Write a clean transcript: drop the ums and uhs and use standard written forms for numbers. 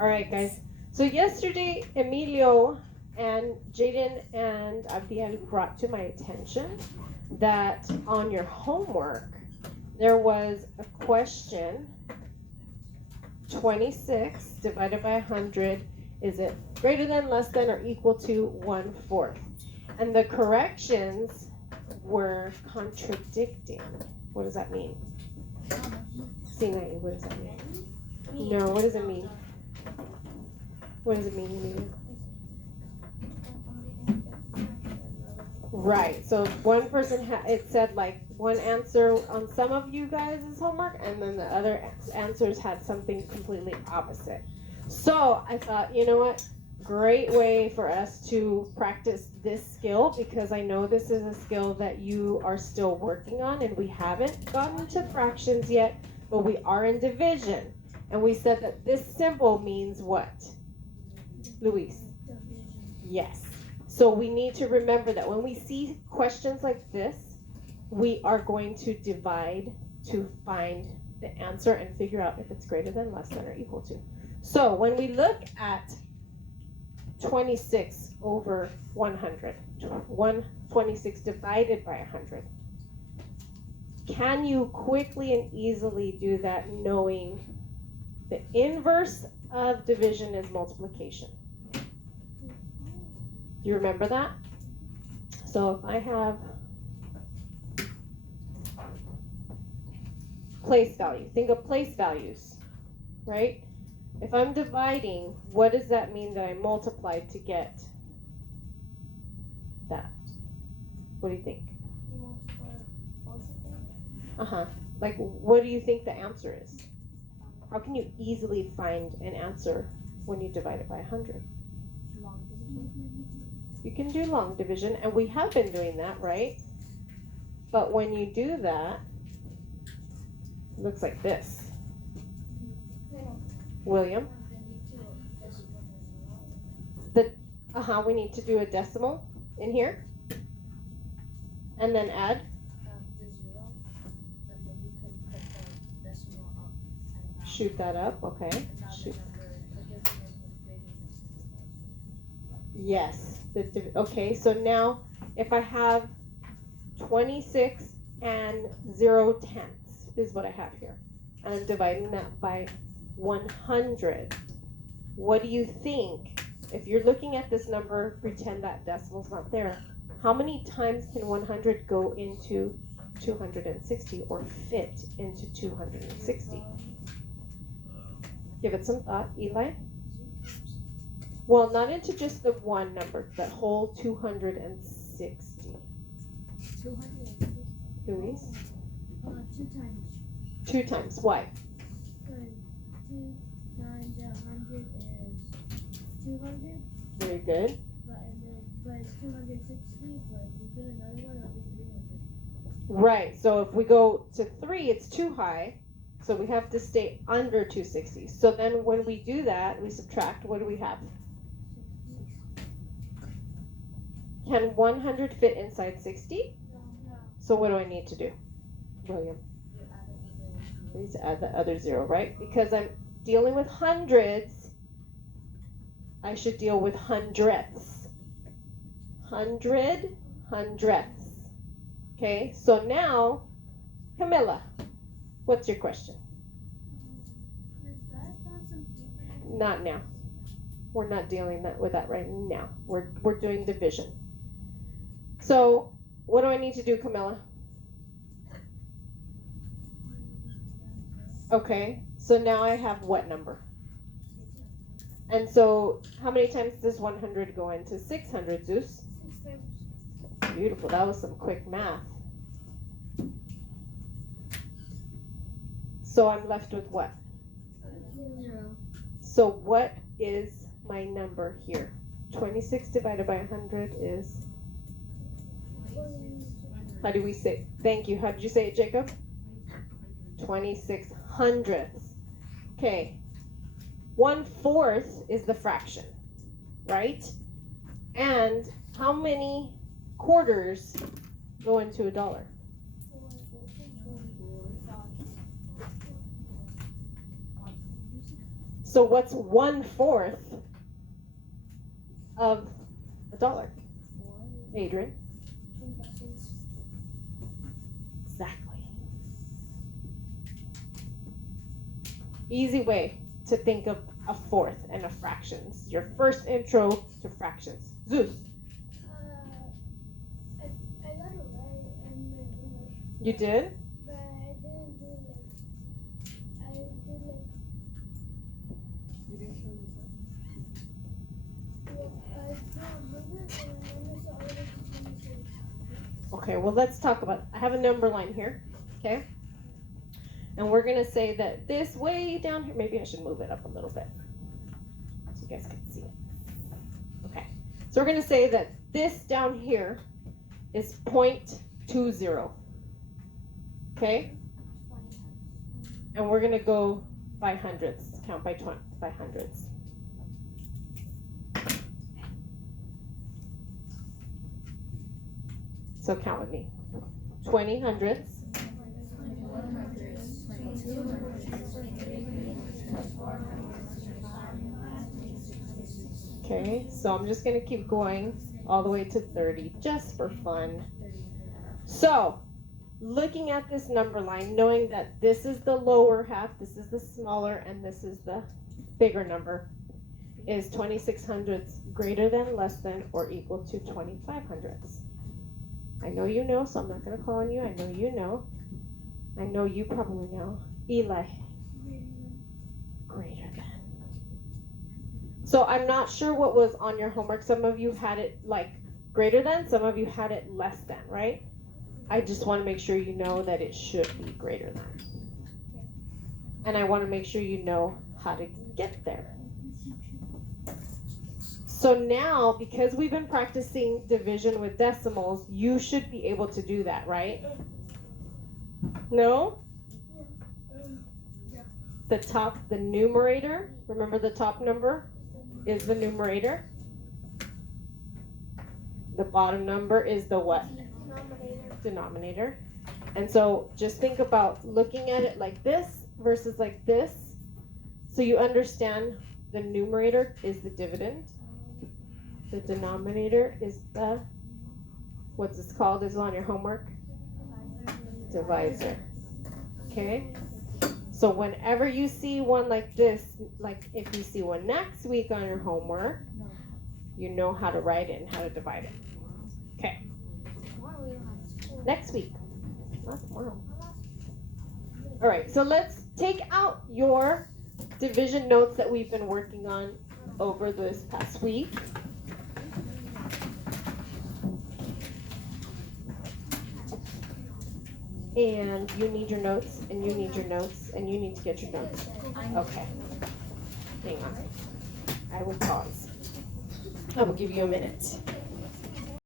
All right, guys. So yesterday, Emilio and Jaden and Abdiel brought to my attention that on your homework, there was a question, 26 divided by 100, is it greater than, less than, or equal to 1/4? And the corrections were contradicting. What does that mean? Sinai, what does that mean? No, what does it mean? What does it mean, Emilio? Right. So one person it said like one answer on some of you guys' homework, and then the other answers had something completely opposite. So I thought, you know what? Great way for us to practice this skill, because I know this is a skill that you are still working on, and we haven't gotten to fractions yet, but we are in division. And we said that this symbol means what? Luis? Yes. So we need to remember that when we see questions like this, we are going to divide to find the answer and figure out if it's greater than, less than, or equal to. So when we look at 26 over 100, 126 divided by 100, can you quickly and easily do that knowing the inverse of division is multiplication? Do you remember that? So if I have place value, think of place values, right? If I'm dividing, what does that mean that I multiplied to get that? What do you think? Like, what do you think the answer is? How can you easily find an answer when you divide it by 100? You can do long division, and we have been doing that, right? But when you do that, it looks like this. William? We need to do a decimal in here. And then add? Shoot that up, okay. Shoot. Yes. Okay, so now if I have 26 and 0/10 is what I have here, and I'm dividing that by 100, what do you think? If you're looking at this number, pretend that decimal's not there. How many times can 100 go into 260 or fit into 260? Give it some thought, Eli. Well, not into just the one number, but whole 260. 260? Luis? 2 times. 2 times. Why? 2 times 100 is 200. Very good. But it's 260, but if we put another one, it'll be 300. Right, so if we go to 3, it's too high. So we have to stay under 260. So then when we do that, we subtract, what do we have? Can 100 fit inside 60? No. So what do I need to do, William? I need to add the other 0, right? Because I'm dealing with hundreds, I should deal with hundredths. 100 hundredths. Okay, so now, Camilla, what's your question? Not now. We're not dealing with that right now. We're doing division. So, what do I need to do, Camilla? Okay, so now I have what number? And so, how many times does 100 go into 600, Zeus? 6 times. Beautiful, that was some quick math. So I'm left with what? 0. So what is my number here? 26 divided by 100 is, how do we say, thank you, how did you say it, Jacob? 26 hundredths. Okay, 1/4 is the fraction, right? And how many quarters go into a dollar? So what's 1/4 of $1? Adrian? 25 cents. Exactly. Easy way to think of a fourth and a fractions. Your first intro to fractions. Zeus, I got it right and you did? but I didn't do I did You didn't show me that? well, I drew 100 and then I saw all the way to 26. Okay, well, let's talk about it. I have a number line here, okay? And we're going to say that this way down here, maybe I should move it up a little bit so you guys can see it. Okay, so we're going to say that this down here is 0.20, okay? And we're going to go by hundreds, count by hundreds. So count with me. 20 hundredths. Okay, so I'm just going to keep going all the way to 30 just for fun. So, looking at this number line, knowing that this is the lower half, this is the smaller, and this is the bigger number, is 26 hundredths greater than, less than, or equal to 25 hundredths? I know you know, so I'm not going to call on you. I know you know. I know you probably know. Eli. Greater than. So I'm not sure what was on your homework. Some of you had it like greater than, some of you had it less than, right? I just want to make sure you know that it should be greater than. And I want to make sure you know how to get there. So now, because we've been practicing division with decimals, you should be able to do that, right? No? The numerator, remember the top number is the numerator. The bottom number is the what? Denominator. And so just think about looking at it like this versus like this. So you understand the numerator is the dividend. The denominator is the, what's this called? Is it on your homework? Divisor. Okay? So whenever you see one like this, like if you see one next week on your homework, you know how to write it and how to divide it. Okay. Next week. Not tomorrow. All right, so let's take out your division notes that we've been working on over this past week. And you need your notes, and you need your notes, and you need to get your notes. Okay. Hang on. I will pause. I will give you a minute.